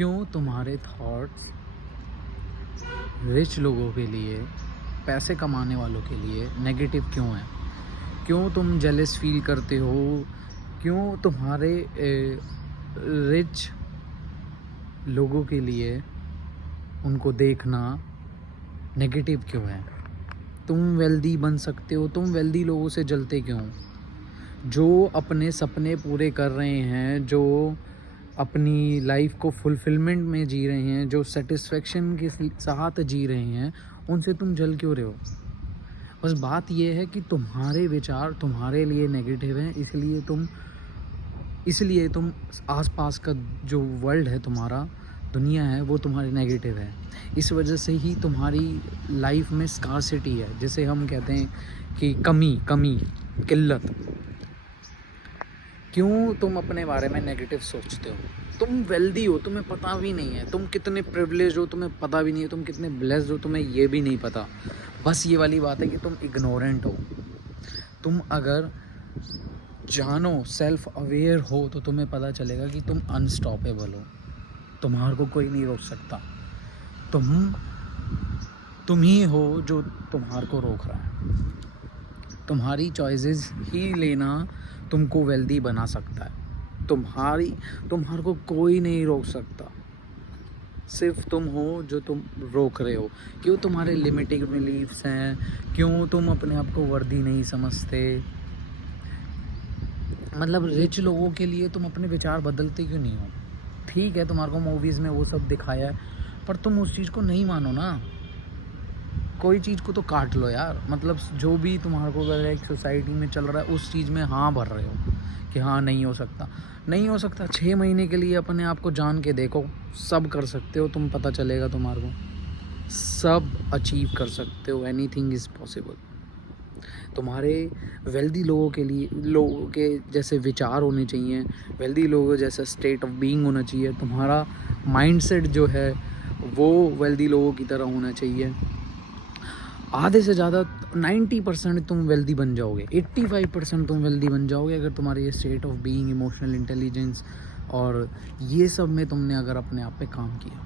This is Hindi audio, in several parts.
क्यों तुम्हारे थॉट्स रिच लोगों के लिए, पैसे कमाने वालों के लिए नेगेटिव क्यों हैं? क्यों तुम जेलस फील करते हो? क्यों तुम्हारे रिच लोगों के लिए उनको देखना नेगेटिव क्यों है? तुम वेल्दी बन सकते हो, तुम वेल्दी लोगों से जलते क्यों? जो अपने सपने पूरे कर रहे हैं, जो अपनी लाइफ को फुलफिलमेंट में जी रहे हैं, जो सेटिस्फेक्शन के साथ जी रहे हैं, उनसे तुम जल क्यों रहे हो? बस बात यह है कि तुम्हारे विचार तुम्हारे लिए नेगेटिव हैं, इसलिए तुम आसपास का जो वर्ल्ड है, तुम्हारा दुनिया है, वो तुम्हारी नेगेटिव है। इस वजह से ही तुम्हारी लाइफ में स्कार्सिटी है, जिसे हम कहते हैं कि कमी, किल्लत। क्यों तुम अपने बारे में नेगेटिव सोचते हो? तुम वेल्दी हो, तुम्हें पता भी नहीं है तुम कितने प्रिविलेज हो, तुम्हें पता भी नहीं है तुम कितने ब्लेस्ड हो, तुम्हें ये भी नहीं पता। बस ये वाली बात है कि तुम इग्नोरेंट हो। तुम अगर जानो, सेल्फ अवेयर हो, तो तुम्हें पता चलेगा कि तुम अनस्टॉपेबल हो। तुम्हारे को कोई नहीं रोक सकता। तुम ही हो जो तुम्हारे को रोक रहा है। तुम्हारी चॉइसेस ही लेना तुमको वेल्दी बना सकता है। तुम्हारे को कोई नहीं रोक सकता। सिर्फ तुम हो जो तुम रोक रहे हो। क्यों तुम्हारे लिमिटिंग बिलीफ्स हैं? क्यों तुम अपने आप को वर्दी नहीं समझते? मतलब रिच लोगों के लिए तुम अपने विचार बदलते क्यों नहीं हो? ठीक है, तुम्हारे को मूवीज़ में वो सब दिखाया है, पर तुम उस चीज़ को नहीं मानो ना। कोई चीज़ को तो काट लो यार। मतलब जो भी तुम्हारे को अगर एक सोसाइटी में चल रहा है, उस चीज़ में हाँ भर रहे हो कि हाँ नहीं हो सकता। 6 महीने के लिए अपने आप को जान के देखो, सब कर सकते हो तुम। पता चलेगा तुम्हारे को सब अचीव कर सकते हो। Anything is possible. तुम्हारे वेल्दी लोगों के जैसे विचार होने चाहिए, वेल्दी लोगों जैसा स्टेट ऑफ बीइंग होना चाहिए। तुम्हारा माइंडसेट जो है वो वेल्दी लोगों की तरह होना चाहिए। आधे से ज़्यादा 90% तुम वेल्दी बन जाओगे, 85% तुम वेल्दी बन जाओगे अगर तुम्हारे ये state of being, emotional intelligence और ये सब में तुमने अगर अपने आप पे काम किया।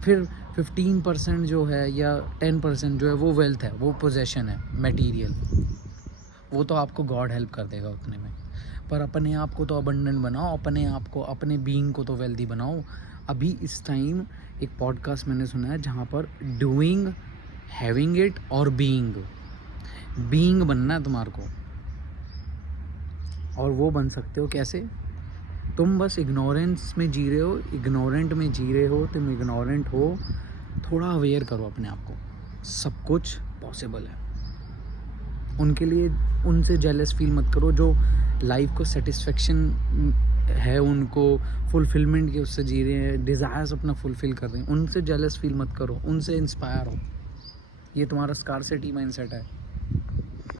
फिर 15% जो है या 10% जो है वो वेल्थ है, वो पोजेशन है, मटेरियल। वो तो आपको गॉड हेल्प कर देगा उतने में। पर अपने आप को तो अबंडेंट बनाओ, अपने आप को, अपने बीइंग को तो वेल्दी बनाओ। अभी इस टाइम एक पॉडकास्ट मैंने सुना है जहाँ पर डूइंग, हैविंग इट और बीइंग बनना है तुम्हारे को। और वो बन सकते हो कैसे? तुम बस इग्नोरेंस में जी रहे हो, इग्नोरेंट में जी रहे हो, तुम इग्नोरेंट हो। थोड़ा अवेयर करो अपने आप को, सब कुछ पॉसिबल है। उनके लिए उनसे जेलस फील मत करो जो लाइफ को सेटिस्फेक्शन है, उनको फुलफिलमेंट के उससे जी रहे हैं, डिज़ायर्स अपना फुलफिल कर रहे हैं। उनसे जेलस फील मत करो, उनसे इंस्पायर हो। ये तुम्हारा स्कार्सिटी माइंडसेट है।